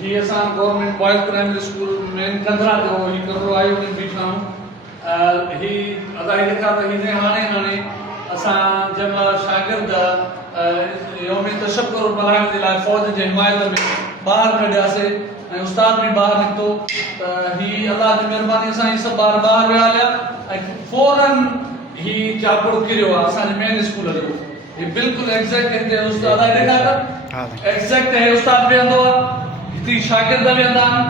ही असां government boys primary school मेन कंदरा जो ही कमरो आयो में बीठा हूं ही अदाई लिखा त हिने हाणे असां जंहिंमहिल शागिर्द यौम तशक्कुर मल्हाइण जे लाइ फ़ौज जे हिमायत में ॿाहिरि कढियासीं ऐं उस्ताद बि ॿाहिरि निकितो त ही अलाह जी महिरबानी सां ही सभु ॿार ॿाहिरि विया हलिया ऐं फौरन ही चापड़ो किरियो आहे असांजे मेन स्कूल जो ही बिल्कुलु एग्ज़ैक्ट हिते उस्ताद ॾेखार एग्ज़ैक्ट हे उस्ताद वेहंदो आहे हिते शागिर्द वेहंदा आहिनि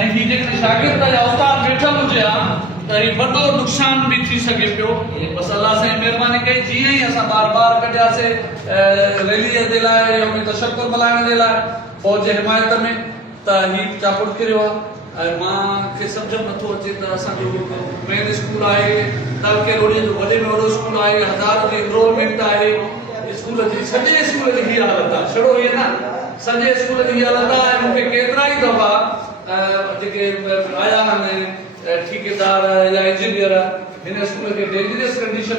ऐं ही जेकॾहिं शागिर्द या उस्ताद वेठल हुजे हा त ही वॾो नुक़सान बि थी सघे पियो बसि अलाह साईं महिरबानी कई जीअं ई असां ॿार कढियासीं रैलीअ जे लाइ यौम तशक्कुर मल्हाइण जे लाइ फ़ौज जे हिमायत में त ही चापड़ किरियो आहे ऐं मूंखे सम्झ में नथो अचे त असांजो मेन स्कूल आहे तलके रोडीअ जो वॾे में वॾो स्कूल आहे 1000 जी एनरोलमेंट आहे स्कूल जी सॼे स्कूल जी हीअ हालत आहे छड़ो हीअ न सॼे स्कूल जी हीअ हालत आहे ऐं मूंखे केतिरा ई दफ़ा जेके आया आहिनि ठेकेदार या इंजीनियर हिन स्कूल खे डेंजरस कंडीशन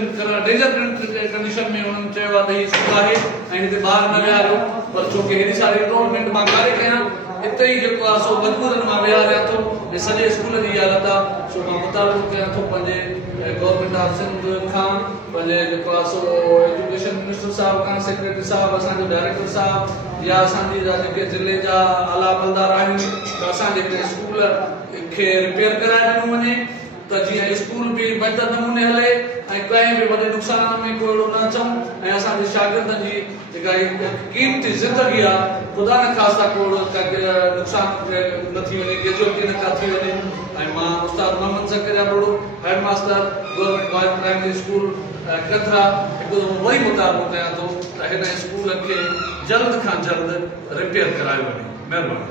में उन्हनि चयो आहे त हीअ स्कूल आहे ऐं हिते ॿार न विहारियो पर छोकी हेॾी सारी एनरोलमेंट मां करे कयां हिते ई जेको आहे सो मजबूरनि मां विहारियां थो ऐं सॼे स्कूल जी हालत आहे सो मां मुतालबो कयां थो पंहिंजे गवर्नमेंट ऑफ सिंध खां पंहिंजे जेको आहे सो एजुकेशन मिनिस्टर साहिब खां सेक्रेटरी साहिब असांजो डायरेक्टर साहिब या असांजी जेके ज़िले जा आला अमलदार आहिनि त असांजे स्कूल खे रिपेयर कराए ॾिनो वञे त जीअं स्कूल बि बहितर नमूने हले ऐं कंहिं बि वॾे नुक़सान में कोई न अचूं ऐं असांजे शागिर्दनि जी जेका क़ीमती ज़िंदगी आहे ख़ुदा न ख़ास्ता को नुक़सान न थी वञे कैजुअलिटी न का थी वञे ऐं मां उस्ताद मोहम्मद ज़करिया बड़ो head master government boys primary school Kathra हिकु दफ़ो वरी मुतालबो कयां थो त हिन स्कूल खे जल्द खां जल्द रिपेयर करायो वञे महिरबानी